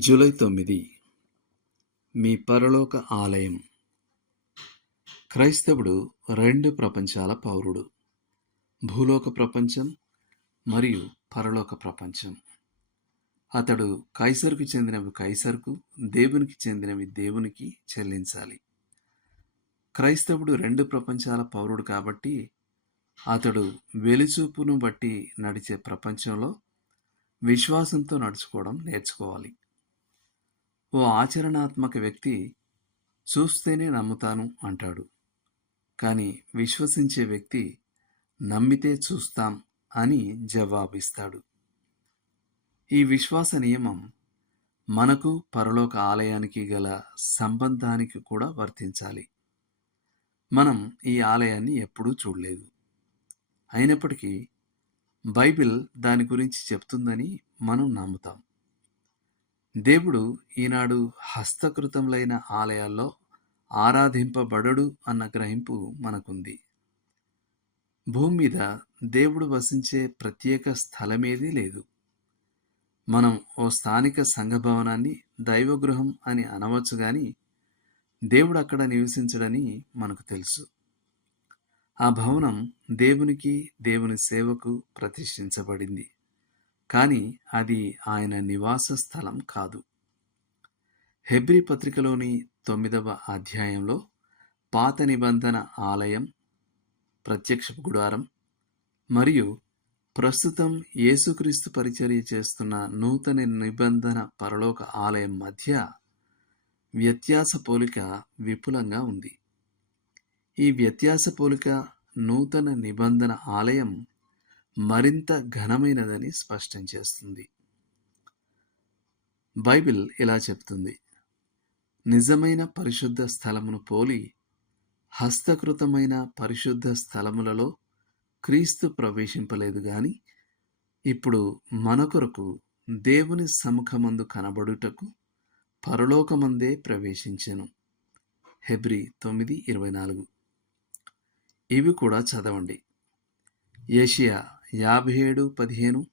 July తొమ్మిది. మీ పరలోక ఆలయం. క్రైస్తవుడు రెండు ప్రపంచాల పౌరుడు. భూలోక ప్రపంచం మరియు పరలోక ప్రపంచం. అతడు కైసర్కు చెందినవి కైసరుకు దేవునికి చెందినవి దేవునికి చెల్లించాలి. క్రైస్తవుడు రెండు ప్రపంచాల పౌరుడు కాబట్టి అతడు వెలిచూపును బట్టి నడిచే ప్రపంచంలో విశ్వాసంతో నడుచుకోవడం నేర్చుకోవాలి. ఓ ఆచరణాత్మక వ్యక్తి చూస్తేనే నమ్ముతాను అంటాడు. కానీ విశ్వసించే వ్యక్తి నమ్మితే చూస్తాం అని జవాబిస్తాడు. ఈ విశ్వాస నియమం మనకు పరలోక ఆలయానికి గల సంబంధానికి కూడా వర్తించాలి. మనం ఈ ఆలయాన్ని ఎప్పుడూ చూడలేదు. అయినప్పటికీ బైబిల్ దాని గురించి చెప్తుందని మనం నమ్ముతాం. దేవుడు ఈనాడు హస్తకృతములైన ఆలయాల్లో ఆరాధింపబడడు అన్న గ్రహింపు మనకుంది. భూమి మీద దేవుడు వసించే ప్రత్యేక స్థలమేదీ లేదు. మనం ఓ స్థానిక సంఘభవనాన్ని దైవగృహం అని అనవచ్చు కానీ దేవుడు అక్కడ నివసించడని మనకు తెలుసు. ఆ భవనం దేవునికి దేవుని సేవకు ప్రతిష్ఠించబడింది. కానీ అది ఆయన నివాస స్థలం కాదు. హెబ్రి పత్రికలోని తొమ్మిదవ అధ్యాయంలో పాత నిబంధన ఆలయం ప్రత్యక్ష గుడారం మరియు ప్రస్తుతం యేసుక్రీస్తు పరిచర్య చేస్తున్న నూతన నిబంధన పరలోక ఆలయం మధ్య వ్యత్యాస పోలిక విపులంగా ఉంది. ఈ వ్యత్యాస పోలిక నూతన నిబంధన ఆలయం మరింత ఘనమైనదని స్పష్టం చేస్తుంది. బైబిల్ ఇలా చెప్తుంది. నిజమైన పరిశుద్ధ స్థలమును పోలి హస్తకృతమైన పరిశుద్ధ స్థలములలో క్రీస్తు ప్రవేశింపలేదు గాని ఇప్పుడు మన కొరకు దేవుని సముఖమందు కనబడుటకు పరలోకమందే ప్రవేశించెను. హెబ్రి తొమ్మిది ఇరవై నాలుగు. ఇవి కూడా చదవండి. ఏషియా యాభై ఏడు పదిహేను.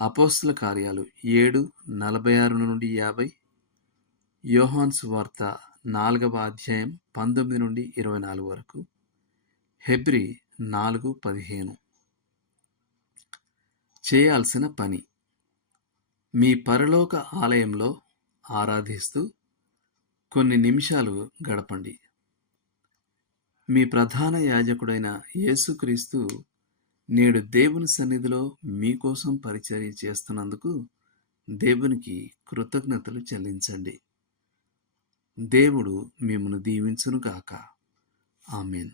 అపోస్తుల కార్యాలు ఏడు నలభై ఆరు నుండి యాభై. యోహాన్స్ వార్త నాలుగవ అధ్యాయం పంతొమ్మిది నుండి ఇరవై నాలుగు వరకు. హెబ్రి నాలుగు పదిహేను. చేయాల్సిన పని. మీ పరలోక ఆలయంలో ఆరాధిస్తూ కొన్ని నిమిషాలు గడపండి. మీ ప్రధాన యాజకుడైన యేసుక్రీస్తు నేడు దేవుని సన్నిధిలో మీకోసం పరిచర్య చేస్తున్నందుకు దేవునికి కృతజ్ఞతలు చెల్లించండి. దేవుడు మిమ్మను దీవించును గాక ఆమెన్.